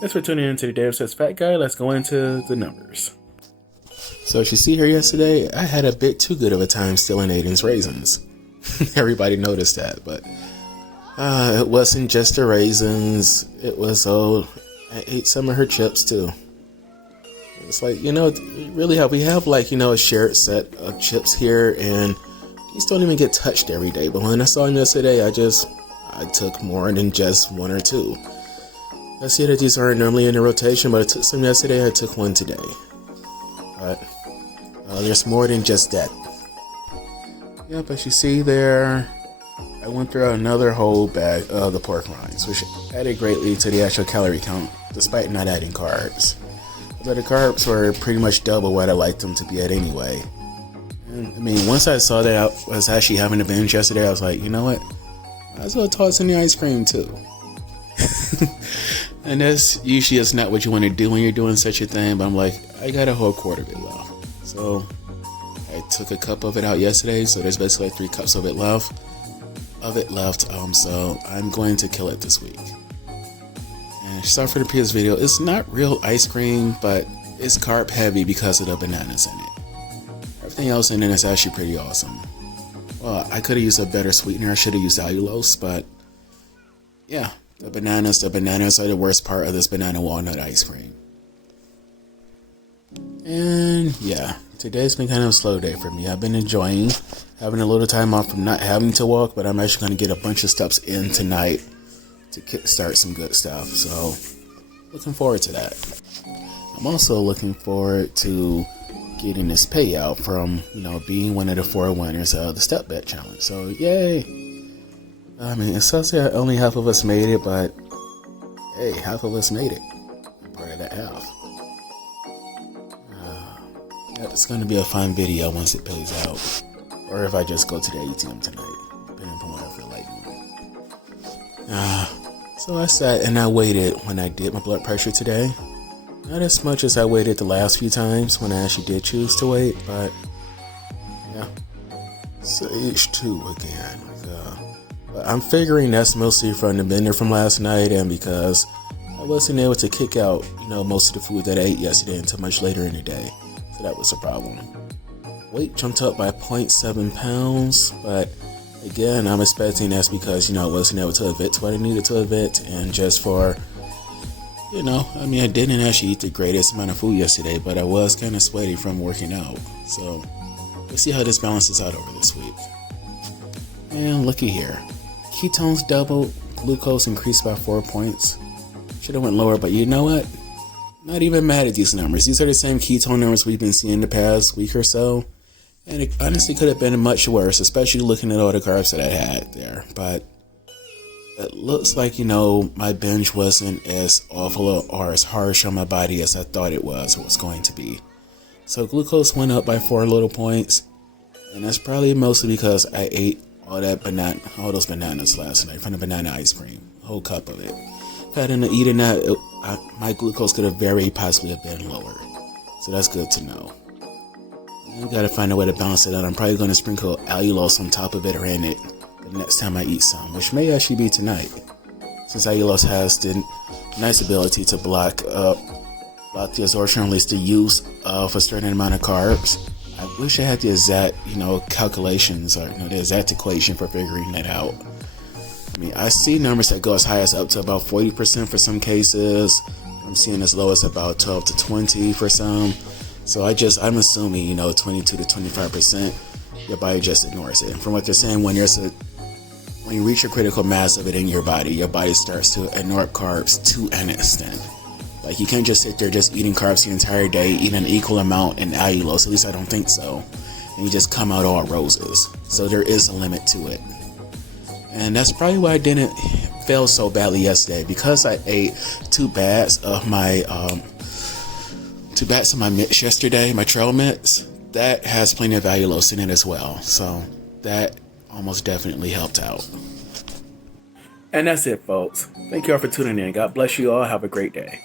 Thanks for tuning in to the Dave Says Fat Guy. Let's go into the numbers. So as you see here yesterday, I had a bit too good of a time stealing Aiden's raisins. Everybody noticed that, but it wasn't just the raisins. It was, I ate some of her chips too. It's like, we have like, a shared set of chips here, and these don't even get touched every day. But when I saw them yesterday, I took more than just one or two. I see that these aren't normally in the rotation, but I took some yesterday, I took one today. But there's more than just that. Yep, as you see there, I went through another whole bag of the pork rinds, which added greatly to the actual calorie count, despite not adding carbs. But the carbs were pretty much double what I liked them to be at anyway. And, once I saw that I was actually having a binge yesterday, I was like, you know what? Might as well toss in the ice cream too. And that's usually it's not what you want to do when you're doing such a thing, but I'm like, I got a whole quart of it left. So I took a cup of it out yesterday, so there's basically like 3 cups of it left. So I'm going to kill it this week. And sorry for the previous video, it's not real ice cream, but it's carb heavy because of the bananas in it. Everything else in it is actually pretty awesome. Well, I could have used a better sweetener. I should have used allulose, but yeah, the bananas are the worst part of this banana walnut ice cream. And yeah, today's been kind of a slow day for me. I've been enjoying having a little time off from not having to walk, but I'm actually going to get a bunch of steps in tonight to kickstart some good stuff. So looking forward to that. I'm also looking forward to getting this payout from, being one of the 4 winners of the Stepbet challenge. So yay! It says that only half of us made it, but hey, half of us made it. I'm part of that half. It's going to be a fun video once it pays out. Or if I just go to the ATM tonight, depending upon what I feel like. So I sat and I waited when I did my blood pressure today. Not as much as I waited the last few times when I actually did choose to wait, but yeah. Stage 2 again. But I'm figuring that's mostly from the bender from last night, and because I wasn't able to kick out, most of the food that I ate yesterday until much later in the day. So that was a problem. Weight jumped up by 0.7 pounds, but again, I'm expecting that's because, I wasn't able to event what I needed to event, and just for, I didn't actually eat the greatest amount of food yesterday, but I was kind of sweaty from working out. So we'll see how this balances out over this week. And looky here. Ketones doubled, glucose increased by 4 points. Should have went lower, but you know what? Not even mad at these numbers. These are the same ketone numbers we've been seeing the past week or so. And it honestly could have been much worse, especially looking at all the carbs that I had there. But it looks like, my binge wasn't as awful or as harsh on my body as I thought it was going to be. So glucose went up by 4 little points. And that's probably mostly because I ate all those bananas last night from the banana ice cream. A whole cup of it. If I hadn't eaten that, my glucose could have very possibly have been lower. So that's good to know. I gotta find a way to balance it out. I'm probably going to sprinkle allulose on top of it or in it the next time I eat some, which may actually be tonight. Since allulose has the nice ability to block the absorption, or at least the use of a certain amount of carbs. I wish I had the exact, calculations or the exact equation for figuring that out. I see numbers that go as high as up to about 40% for some cases. I'm seeing as low as about 12 to 20 for some. So I'm assuming, 22 to 25%, your body just ignores it. And from what they're saying, when you reach a critical mass of it in your body starts to ignore carbs to an extent. Like, you can't just sit there just eating carbs the entire day, eating an equal amount in allulose, at least I don't think so, and you just come out all roses. So there is a limit to it. And that's probably why I didn't fail so badly yesterday, because I ate 2 bags of my mix yesterday, my trail mix. That has plenty of allulose in it as well, so that almost definitely helped out. And that's it, folks. Thank you all for tuning in. God bless you all. Have a great day.